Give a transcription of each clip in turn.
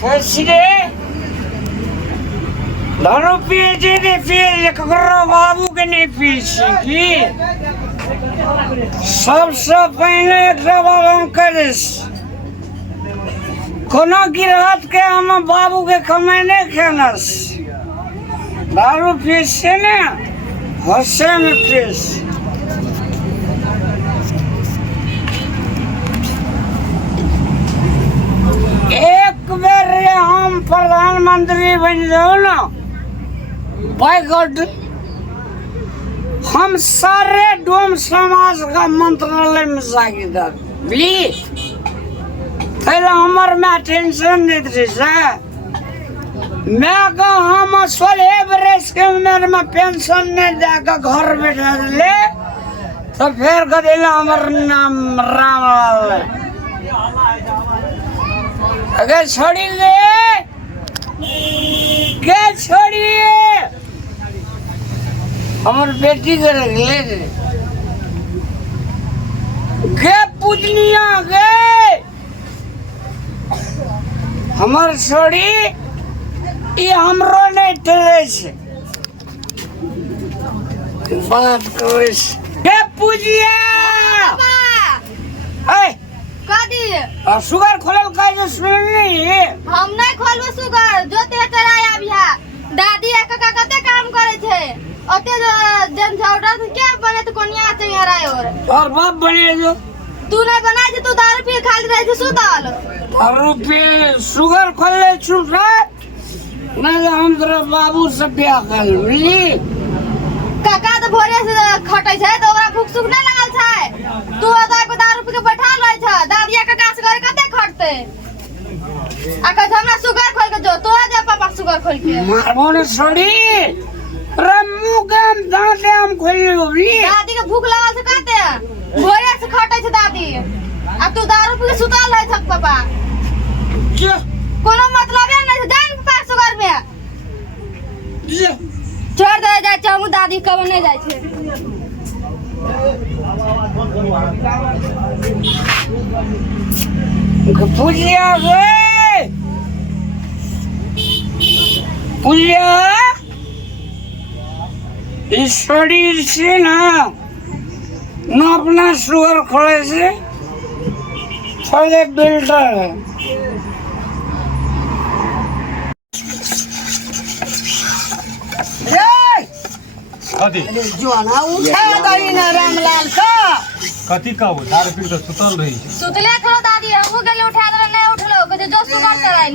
कैसी रे दारू पिए जे ने पिए ककरो बाबू के नहीं पीछी सबसे पहले एक जवाब हम करिस कोनो गिरहत के हम बाबू के कमाने खेनस दारू पीस से ने हंसे में पीस एक बेर हम प्रधानमंत्री बन जाओ ना बाय गॉड हम सारे डोम समाज का मंत्रालय में जाके दर बी पहले हमार में टेंशन नहीं थी सर मैं का हम 16 बरस के उम्र में पेंशन नहीं देकर घर बैठा ले तो फिर कदेला हमार नाम रामलाल अगर छोड़ी क्या छोड़िए हमार बेटी के ले गे पूजनिया गे हमार छोड़ी ये हमरो नहीं ठहरे से बात करो गे पूजिया शुगर खोलल का जो सुन नहीं हम नहीं खोलबो शुगर जो ते कराया बिहा दादी काका कते काम करे छे ओते जन छौड़ा के बने तो कोनिया चाहिए राय और बाप बने जो तू नहीं बनाए जे तू दारू पी खाली रहे छे सुताल दारू पी शुगर खोलले छुप रे नहीं तो हम तेरा बाबू से ब्याह कर ली काका तो भोरे से खटै छे तो ओकरा भूख सुख नहीं लागल छे तू ओदा को दारू पी के बैठा रहे छ दादिया काका से करे कते खटते आका हमरा शुगर खोल के जो तो दे पापा शुगर खोल के मारबो ने छोड़ी रम्मू के हम दांते हम खोल ली दादी के भूख लागल से कते भोरे से खटै छ दादी आ तू दारू पी के सुताल रहे छ पापा क्या कोनो मतलब है नहीं जान पास शुगर में छोड़ दे जा चाहू दादी कब नहीं जाय छे पूजिया गे पूजिया इस शरीर से ना अपना शुगर खोले से पहले बिल्डर है कथी जो ना उठा दई ना रामलाल का कथी का हो दारू पी के सुतल रही सुतले थोड़ा दादी हमहु गेले उठा दे नहीं उठलो कहे जो शुगर कराइल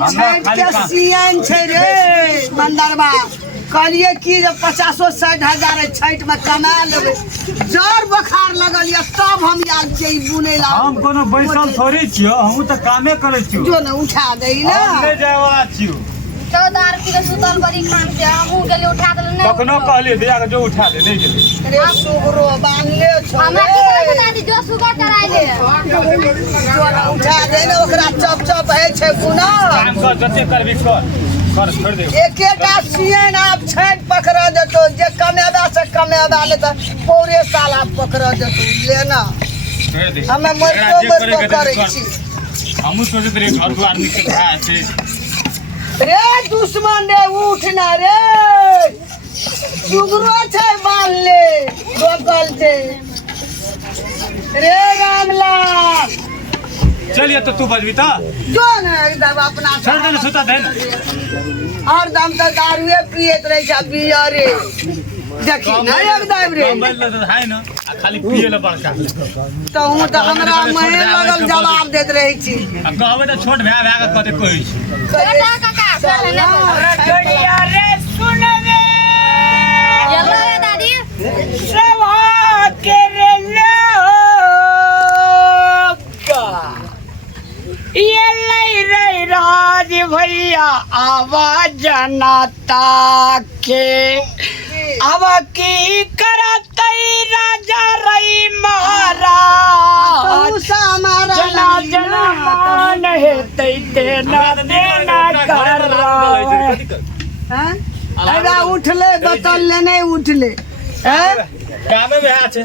सीएन छै रे बंदरबा कहलिए कि 50-60 छठ में कमा लेबै जर बुखार लगल या तब हम आल जे बुने ला हम कोनो बैसल थोड़ी छियो हम त कामे करै छियो जो ना उठा दई ना हम ले जावा छियो तो दारू पी के सुतल बड़ी खान से हमहु गेले उठा दे नहीं कखनो कहलिए दिया के जो उठा दे नहीं गेले रे सुगरो बांधले छो हमरा की करे दादी जो शुगर कराइले जो ना उठा दे ना ओकरा चप चप है छै बुना काम कर जते करबी कर छोड़ दे एकेटा सीएन आप छठ पकड़ा देतो जे कमेबा से कमेबा ले त पूरे साल आप पकड़ा देतो लेना छोड़ दे हमें मरतो करे छी हमहु सोचत रही घर को आदमी के भाई छै रे दुश्मन रे उठ ना रे सुगरो छै बाल ले गोकल छै रे रामलाल चलिए तो तू बजबी ता जो ना एकदम अपना छोड़ दे सुता दे ना और दम तो दारूए पियत रहे छ बियरे देखी ना एकदम रे मोबाइल तो है ना खाली पिए ले बड़का तो हूं तो हमरा महे लगल जवाब देत रही छी कहबे तो छोट भाई भाई के कते कहै छी बेटा काका चल ना रटोड़िया रे सुन रे चलो रे दादी सभा के रे लोका ये लई रे राज भैया आवाज जनता के अब की करतई राजा रही महाराज जना जना मान है देना देना कर अरे उठले बतल ले नहीं उठले कामे में है छे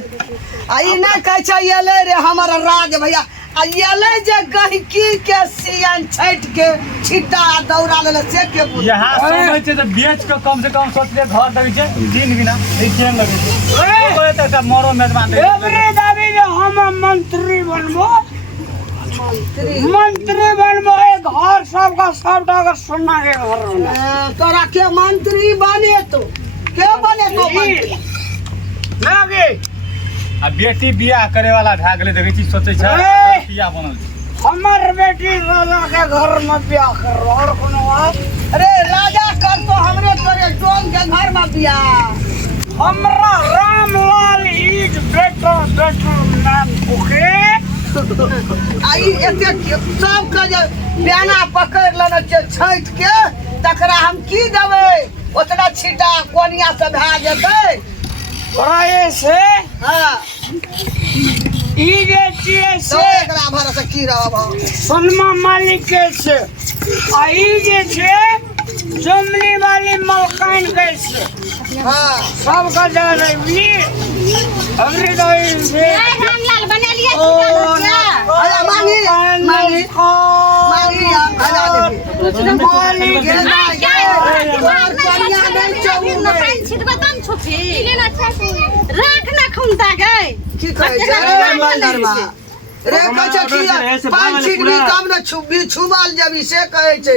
आई ना कह चाहिए रे हमारा राज भैया आ येले जे गहकी के सियन छठ के छिट्टा दौड़ा ले से के बुझ यहाँ समय छै त बेच के कम से कम सोच ले घर दे छै दिन बिना केन लगे छै कोई त मरो मेजबान दे एवरे दाबी जे हम मंत्री बनबो मंत्री बनबो घर सबका सबटा का सोना के घर में तोरा के मंत्री बने तो के बने तो मंत्री लागे आ बेटी बियाह करे वाला भए गेलै देखै छी सोचै छै ए! बियाह बनल छै हमर बेटी राजा के घर में बियाह कर और कोनो बात अरे राजा कर तो हमरे तोरे डोम के घर में बियाह हमरा रामलाल ईट बेटा नाम भूखे आई एते सब के जे बेना पकड़ लेने छै छठ के तकरा हम की देबै ओतना छिटा कोनिया से भए जेतै कराए से हां ई जे छियै तो से एकरा भरोसे की रहब सलमा मालिक के से आ ई जे छै जुमली वाली मलकान के से हां सबका जा रही हमरे दई से रामलाल बना लिया ओ अरे मांगी मांगी मांगी भजा देबी मांगी के कोनिया नहीं चौ राख ना खुनता गए की कहै छै मंदरबा रे कछ की पांच छिटनी कम न छुबी छुबाल जबी से कहै छै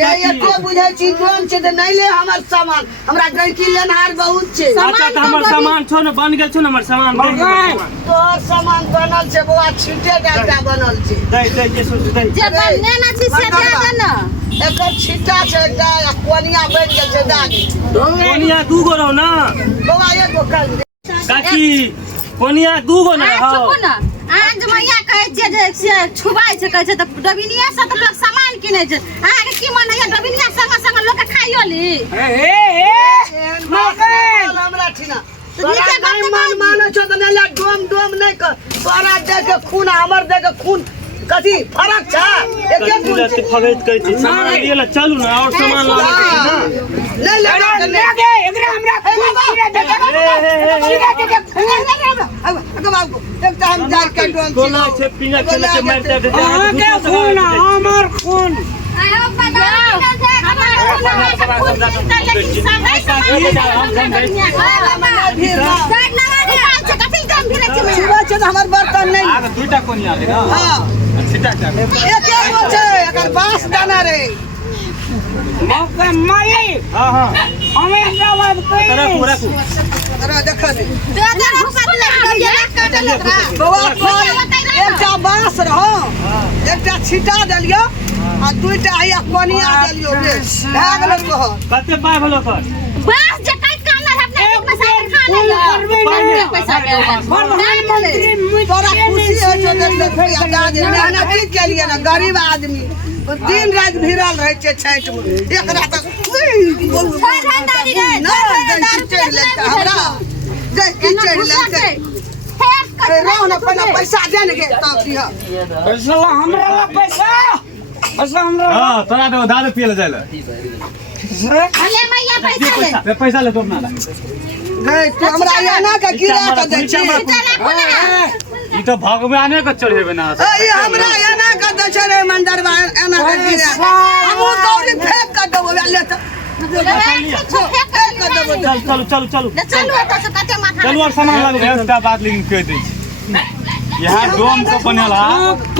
ये एको बुझै छी कोन छै त नै ले हमर सामान हमरा गैकी लेनहार बहुत छै अच्छा त हमर सामान छौ न बन गेल छौ न हमर सामान बन गेल तोहर सामान बनल छै बौआ छिटे डाटा बनल छै दे के सोच दे जे बनने ना छी से दे दे ना एकर छिटा छै एकटा कोनिया बन गेल छै दागी कोनिया दू गो रहो ना बौआ एगो कर दे काकी कोनिया दू गो ना आ रहो चुप ना आज मैया कहै छै जे से छुबाय छै कहै छै त डबिनिया से त लोग सामान किनै छै अहाँ के की मन है डबिनिया संग संग लोग के खाइयो ली ए मलकान हमरा ठिना तोरा नहीं मान मानो छ त ले डोम डोम नहीं कर तोरा दे के खून हमर दे के खून कथी फरक छै एके खून कथी छै फगैत कहै छी सामान लिए ला चलू ना और सामान ला नहीं ले लागे एकरा हमरा पूरा दे दे अगर बाबू एक तो हम जाल के डोम कोना छै पिंगा चले के मारते दे आगे खून हमर खून आयो पता हमार सुबह छै हमर बर्तन नहीं आ दुईटा कोनिया दे ना हां छिटा छिटा एके गो छै एकर बांस दाना रे मौका माई हां हां हमें जवाब तेरा कई पूरा अरे देख दे बौआ कोन एकटा बांस रहो एकटा छिटा देलियो आ दुईटा आया कोनिया देलियो बेस भए गेलो तोहर कते पाय भलो कर बस जे काट काम ना अपने पैसा खा ले पैसा दे प्रधानमंत्री तोरा खुशी है जो देख दे मेहनत के लिए ना गरीब आदमी दिन रात भिड़ल रहे छै छठ में एकरा तक हमरा दे की चढ़ लेके अरे रहो ना पहले पैसा दे ने गे तब दिहा पैसा हमरा ला पैसा पैसा हमरा हां तोरा तो दारू पिए ले जाइले अरे मैया पैसा ले पैसा ले तो अपना नहीं तू हमरा याना का गिरा के दे छी ई तो भगवाने के चढ़ेबे ना ए हमरा याना का दे छै रे मंदरबा एना का गिरा हम दौड़ी फेंक के देबो ले त चल चल चल चल चलो तो से कते माथा चल और सामान ला एकटा बात लेकिन कह दै छी यहाँ डोम के बनेला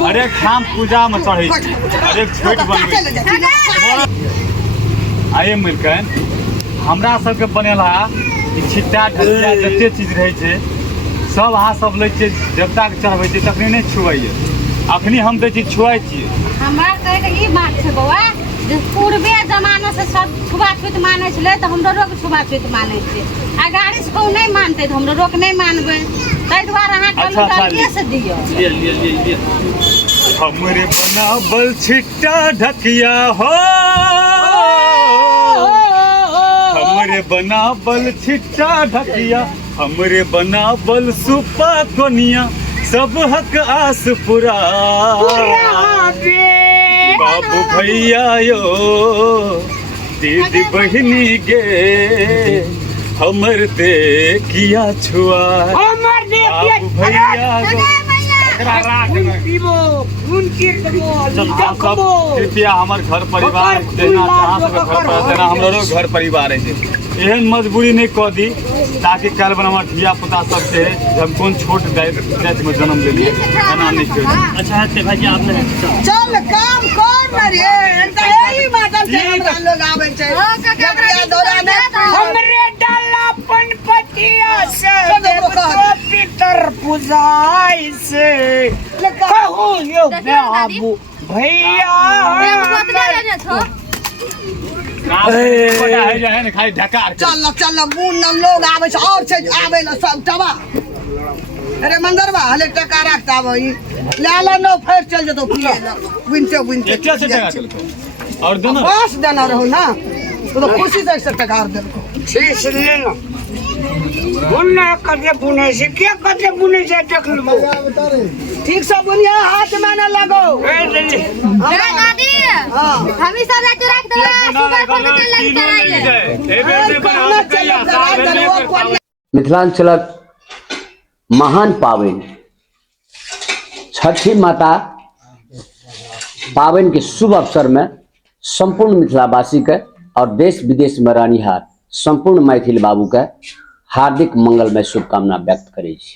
हर एक ठाम पूजा में चढ़े हर एक छठ बनबे आइए मिलकन हमरा सबके बनेला ई छिट्टा ढकिया जते चीज रहे छै सब अहाँ सब लै छियै देवता के चढ़बै छियै तखनी नहीं छुआइए अखनी हम दै छी छुआइ छियै हमरा कहे के ई बात छै बौआ जे पूर्वे जमाना से सब छुआछूत मानै छलै तऽ हमरो रोक छुआछूत मानै छै अगाड़ी से कोई नहीं मानते तो हमरो रोक नहीं मानबै ताहि दुआरे अहाँ कहलू तलिए से दियौ ले हमरे बनावल छिट्टा ढकिया हो हमरे बनावल छिट्टा ढकिया हमरे बनावल सुपा कोनिया सब हक आस पूरा बाबू भैया यो दीदी बहनी गे हमर दे किया छुआ हमर बाबू भैया गो एकरा राख में पीबो खून की देबो हम सब कृपया हमर घर परिवार देना चाहत घर परिवार देना हमरो घर परिवार है एहन मजबूरी नहीं कह दी ताकि कल बन हमर धिया पुता सब से जब कौन छोट जाति में जन्म ले लिए एना नहीं कर अच्छा है भाईजी आपने चल काम कर न रे एंता एही मातम से हमरा लोग आबै छै जब दौरा ने हमरे डाला पनपतिया से पितर पूजाई से कहू यो बाबू भैया छोटा है जो है ना खाली ढकार चल बुन न लोग आबै छै और छै आबै न सब टबा अरे मंदरवा हले टका रखता भाई लाला नो फेर चल जतो पिए बुनते क्या से टका चलतो और दोनों बस देना रहो ना तो खुशी से टका दे शीश ले लो बुनने कते बुने से क्या कते बुने से देख लो ठीक से बुनिया हाथ में न लगो ए जल्दी अरे दादी हम ही सब रात रख दे सुगर फोन के लग जाए मिथिलांचलक महान पावन छठी माता पावन के शुभ अवसर में संपूर्ण मिथिलावासी के और देश विदेश में रहनिहार संपूर्ण मैथिल बाबू के हार्दिक मंगलमय शुभकामना व्यक्त करै छी।